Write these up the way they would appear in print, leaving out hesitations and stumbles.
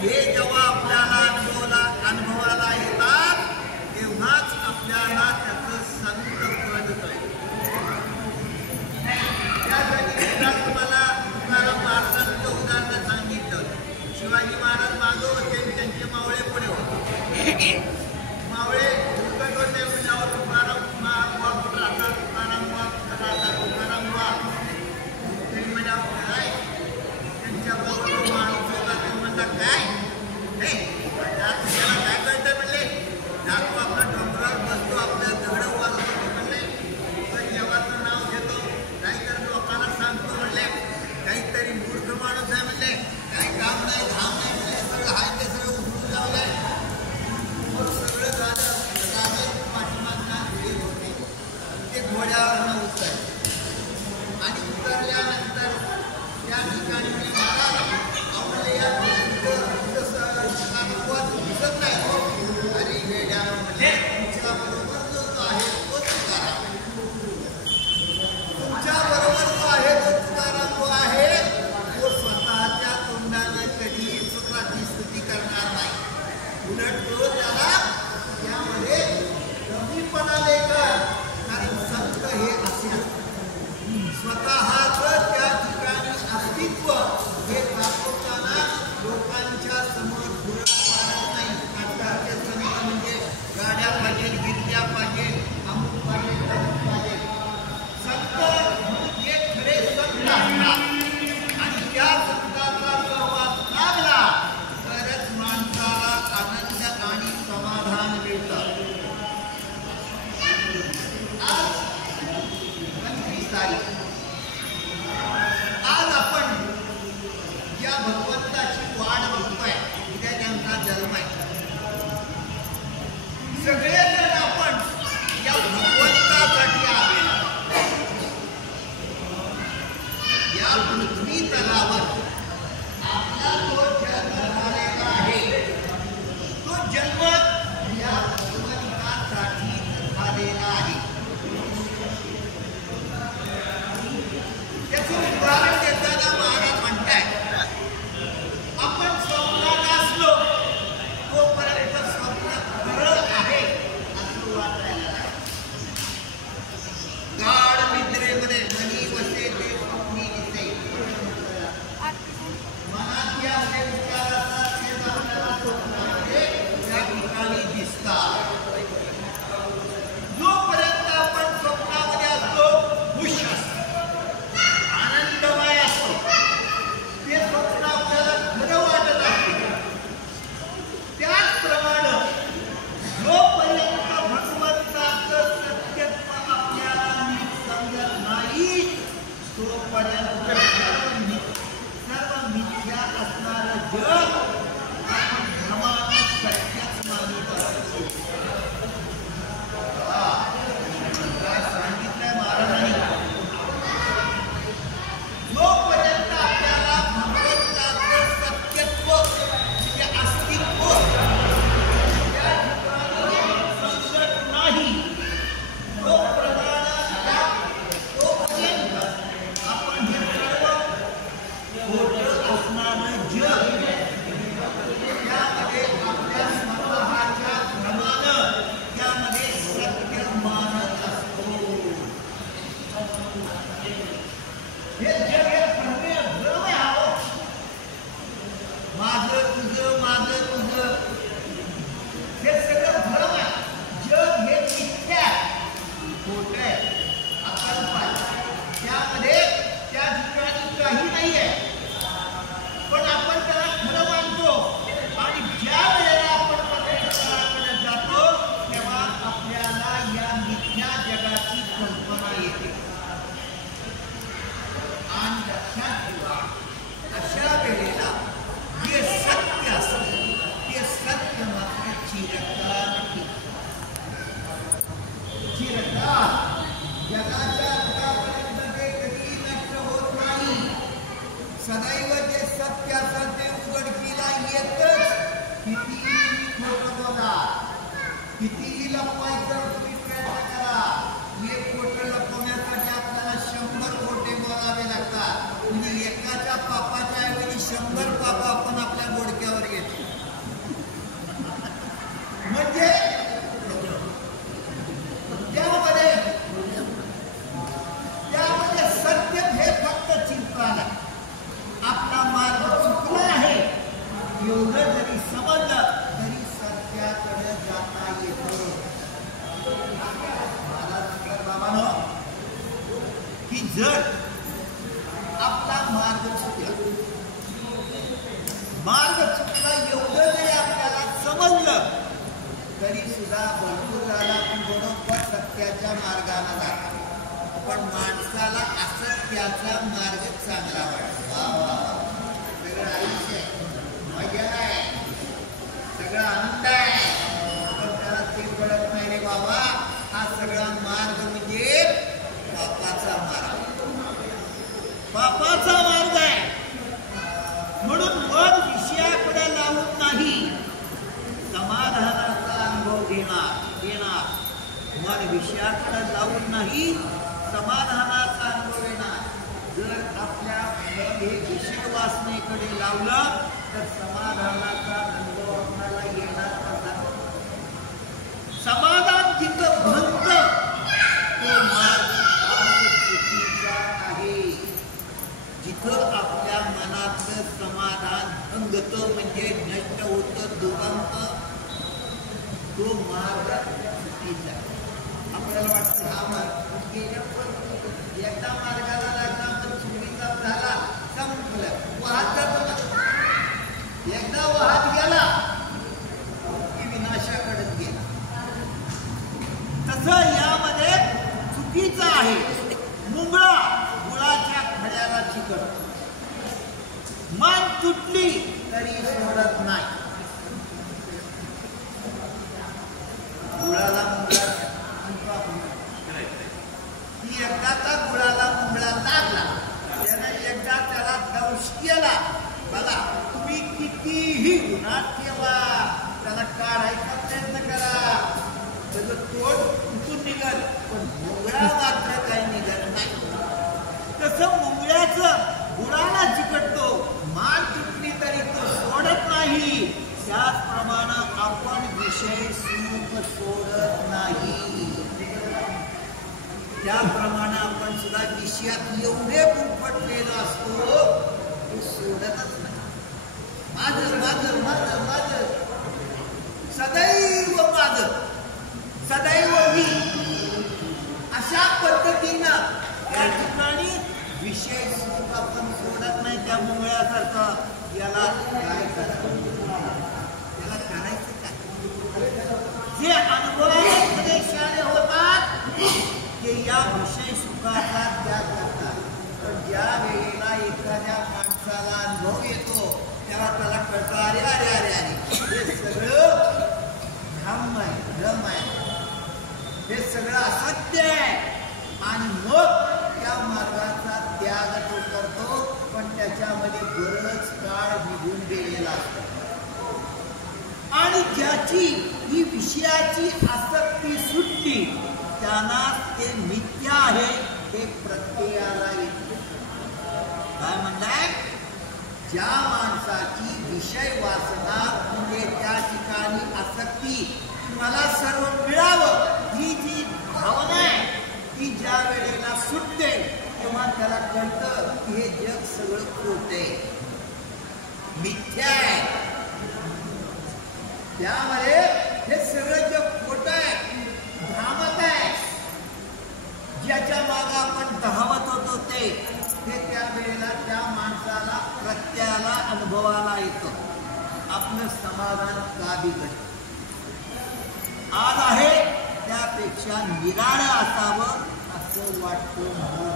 हे जेव्हा आपल्याला अनुभवाला येतात तेव्हाच आपल्याला त्याचं संत पद कळेल. त्या तुम्हाला तुकाराम महाराजांचं उदाहरण सांगितलं. शिवाजी महाराज मागं होते, त्यांचे मावळे पुढे होते. मावळे दुर्गट होते म्हणल्यावर तुकाराम त्यांनी म्हणजे काय त्यांच्याबरोबर माणूस होता. ते म्हणला काय त्याला काय कळतं म्हणले, जातो आपला डोंगरावर बसतो, आपल्या दगड वाजवतो म्हणले, पण देवाचं नाव घेतो, काहीतरी लोकांना सांगतो म्हणले, काहीतरी मूर्ख माणूस आहे म्हणले, काही काम नाही धाम नाही म्हणले, सगळं हाय ते सगळं उठून लावलंय. मग सगळं झालं. पाठीमागना घेत होते ते घोड्यावरनं उतरले आणि उतरल्यानंतर त्या ठिकाणी आपल्या या दिसत नाही. अरे वेड्या म्हणजे तुमच्या बरोबर जो आहे तो तुकाराम, तुमच्या बरोबर जो आहे तो तुकाराम जो आहे तो स्वतःच्या तोंडाने कधी स्वतःची स्तुती करणार नाही. उलट तो त्याला त्यामध्ये कमीपणा लेकर, कारण संत हे असे स्वतःच त्या ठिकाणी अस्तित्व हे दाखवताना लोकांच्या समोर धुरळ पाडत नाही. आजकालचे संत म्हणजे गाड्या पाहिजे, गिरल्या पाहिजे, अमुक पाहिजे, तमुक पाहिजे. संत हे खरे संत असतात आणि त्या संतांचा सहवास लागला तरच माणसाला आनंद आणि समाधान मिळतं. आज 25 तारीख, आज आपण या भगवंताची वाट बघतोय. उद्या त्यांचा जन्म आहे. सगळेजण आपण या भगवंतासाठी आलेला. या पृथ्वी तलावर आपला जो जन्म झालेला आहे तो जन्म या भगवंतासाठी झालेला आहे. त्याचं उदाहरण देताना महाराज म्हणताय, आपण स्वप्नात असलो तोपर्यंत स्वप्न खरं आहे असं वाटायला लागलं. गाढ निद्रेमध्ये मनी वसे ते स्वप्नी दिसे. मनात या असे विचार असतात ते आपल्याला स्वप्नामध्ये त्या ठिकाणी दिसतात. जोपर्यंत आपण स्वप्नामध्ये असतो खुश असतो, आनंदमय असतो, ते स्वप्न आपल्याला खरं वाटत असते. त्याचप्रमाणे जोपर्यंत भगवंताचं सत्यत्व आपल्याला नीट समजत नाही तोपर्यंत सर्व मिथ्या असणारं जग आपण भ्रमानं सत्यच मानत असतो. काय सांगितलंय महाराजांनी, जोपर्यंत आपल्याला भगवंताचं सत्यत्व म्हणजे अस्तित्व त्या ठिकाणी समजत नाही तोपर्यंत आपण हे सर्व खोटं असणारं जग त्यामध्ये आपल्या स्वतःच्या भ्रमानं त्यामध्ये सत्य मानत असतो. हे जग हे भ्रम आहे. माझं तुझं हे सगळं भ्रम आहे. जग हे मिथ्या खोटं आहे, अकल्प आहे. त्यामध्ये त्या ठिकाणी काही नाही आहे, पण आपण त्याला खरं मानतो. आणि ज्या वेळेला आपण परमेश्वराकडे जातो तेव्हा आपल्याला या मिथ्या जगाची कल्पना येते. आणि लक्षात ठेवा, अशा वेळेला जे सत्य असतं ते सत्य मात्र चिरकाल जगाच्या अंतापर्यंत ते कधी नष्ट होत नाही. सदैव जे सत्य असतं ते उघडकीला येतच. कितीही खोटं बोला, कितीही लपवायचं तुम्ही प्रयत्न करा, एक खोटं लपवण्यासाठी आपल्याला 100 खोटे बोलावे लागतात. म्हणजे एकाच्या पापाच्या ऐवजी 100 पाप आपण आपल्या बोडक्यावर घेतो. की जर आपला मार्ग चुकला एवढं जरी आपल्याला समजलं तरी सुद्धा भरपूर झाला पण बरोबर सत्याच्या मार्गाला जातो. पण माणसाला असत्याचा मार्ग चांगला वाटतो. सगळं आयुष्य आहे, मजा आहे, सगळं आनंद आहे, पण त्याला ते कळत नाही रे बाबा. हा सगळा मार्ग म्हणजे पापाचा मार्ग आहे. म्हणून मन विषयाकडे लावून नाही समाधानाचा अनुभव घेणार. मन विषयाकडे लावून नाही समाधानाचा अनुभव घेणार. जर आपल्या हे विषय वासनेकडे लावलं तर समाधानाचा अनुभव आपल्याला येणार कसा? समाधान जिथं भंगतं तो मार्ग चुकीचा आहे. जिथं आपल्या मनातलं समाधान भंगतं म्हणजे नष्ट होतं, दुरावतं, तो मार्ग चुकीचा आहे. आपल्याला वाटतं हा मार्ग एकदा मार्गाला लागला तर चुकीचा झाला, संपलं, वाहत जातो ना. एकदा वाहत गेला की विनाशाकडे गेला. तसं यामध्ये चुकीचं आहे. मुंगळा गुळाच्या खड्याला चिकटतो. मान तुटली तरी सोडत नाही. गुळाला मुंगळा ती एकदा का गुळाला मुंगळा लागला त्याने एकदा त्याला दंश केला. बघा तुम्ही कितीही गुणात ठेवा, त्याला काढायचा प्रयत्न करा, त्याचं तोड उठून निघत, पण मुंगळा मात्र काही निघत नाही. तसं मुंगळ्याचं गुळाला चिकटतो, मान तुटली तरी तो सोडत नाही. त्याचप्रमाणे आपण विषय सुख सोडत नाही. त्याप्रमाणे आपण सुद्धा विषयात एवढे गुरफटलेलो असतो तो सोडतच नाही. माझं माझं माझं माझं सदैव माझं सदैव मी, अशा पद्धतीनं त्या ठिकाणी विषय सुख आपण सोडत नाही. त्या मुंगळ्यासारखं याला काय करायचं, याला करायचं काय? जे अनुभवामध्ये शाळे होतात ते या विषय सुखाचा त्याग करतात. पण ज्या वेळेला एखाद्या माणसाला अनुभव येतो तेव्हा त्याला कळतं अरे अरे अरे अरे हे सगळं भ्रम आहे, हे सगळं असत्य आहे. आणि मग त्या मार्गाचा त्याग तो करतो. पण त्याच्यामध्ये बरंच काळ निघून गेलेला असतो. आणि ज्याची ही विषयाची आसक्ती सुटली त्यांना ते मिथ्या आहे हे प्रत्ययाला येते. काय म्हणताय? ज्या माणसाची विषय वासना म्हणजे त्या ठिकाणी आसक्ती, मला सर्व मिळावं ही जी भावना आहे ती ज्या वेळेला सुटते तेव्हा त्याला कळतं की हे जग सगळं खोटे, मिथ्या आहे. त्यामुळे हे सगळं जग खोटं आहे, भ्रामक आहे. ज्याच्या मागे आपण धावत होतो ते त्या वेळेला त्या माणसाला प्रत्ययाला अनुभवाला येतं. आपलं समाधान का बिघडतं? आज आहे त्यापेक्षा निराळं असावं असं वाटतं म्हणून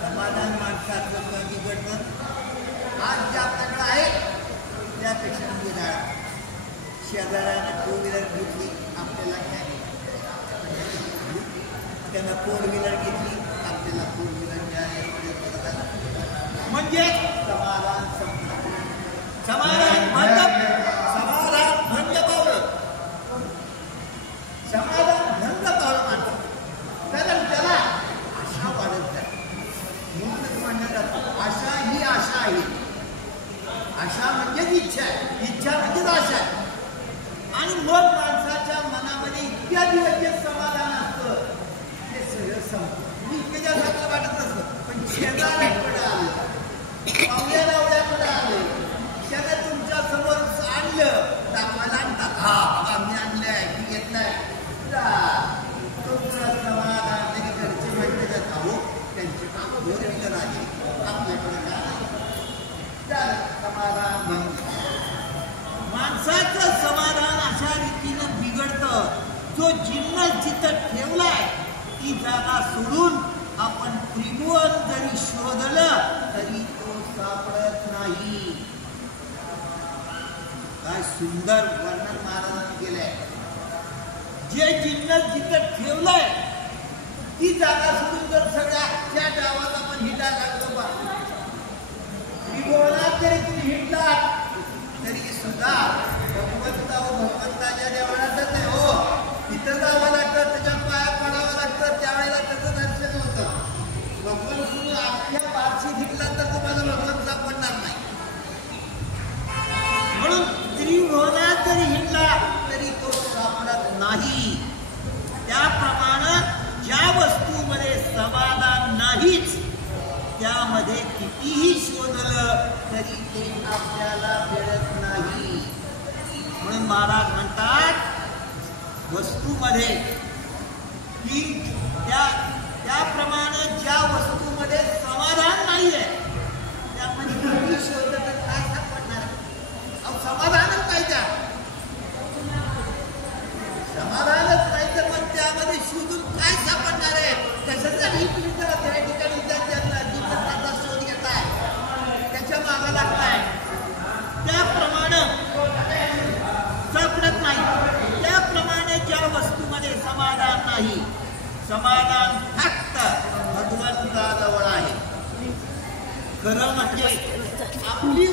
समाधान माणसाचं का बिघडतं? आज जे आपल्याकडे आहे त्यापेक्षा निराळं. शेजाऱ्यानं 2 व्हीलर घेतली, आपल्याला काय? त्यानं 4 व्हीलर घेतली, आपल्याला 4 व्हीलर म्हणजे समाधान संपलं. समाधान भंग पावलं. समाधान भंग पावलं माणसं. कारण त्याला आशा वाढत जाते. म्हणूनच म्हणलं जातं आशा ही आशा आहे. आशा म्हणजेच इच्छा आहे, इच्छा म्हणजेच आशा आहे. आणि मग माणसाच्या मनामध्ये इतक्या दिवस जे समाधान असतं ते सगळं संपतं. इतके जास्त वाटत नसतं. पण शेजाऱ्याकडे आलं, पाहुण्या लावण्याकडे आले, त्याला तुमच्या समोर आणलं, दाखवायला आणतात. हा आम्ही आणलंय, की घेतलंय, तुमचं समाधान घरचे म्हणते जातात. हो जिन्नस जिथं ठेवलाय ती जागा सोडून आपण त्रिभुवन जरी शोधलं तरी तो सापडत नाही. काय सुंदर वर्णन महाराजांनी केलंय. जे जिन्नस जिथं ठेवलंय ती जागा सोडून जर सगळ्या गावात आपण हिंडा लागलो बा, त्रिभुवनात जरी तुम्ही हिंडलात तरी सुद्धा भगवंताच्या देवळातच आहे हो. तिथं जावं लागतं, त्याच्या पाया पडावं लागतं, त्यावेळेला त्याचं दर्शन होतं. भगवंत तुम्ही अख्ख्या बारशी हिंडला तर तुम्हाला भगवंत सापडणार नाही. म्हणून त्रिभुवनात जरी हिंडला तरी तो सापडत नाही. त्याप्रमाणे ज्या वस्तूमध्ये समाधान नाहीच त्यामध्ये कितीही शोधलं तरी ते आपल्याला मिळत नाही. म्हणून महाराज म्हणतात वस्तूमध्ये की त्याप्रमाणे ज्या वस्तूमध्ये समाधान नाहीये त्यामध्ये किती शोधलं तर काय सापडणार. अहो समाधानच नाही, त्या समाधानच नाही तर मग त्यामध्ये शोधून काय सापडणार आहे. कशासाठी तुम्ही त्या ठिकाणी विद्यार्थ्यांना जीवनाचा शोध घेताय, त्याच्या मागे लागताय, त्याप्रमाणे सापडत नाही. त्याप्रमाणे ज्या वस्तूमध्ये समाधान नाही, समाधान फक्त भगवंताजवळ आहे. खरं म्हणजे आपली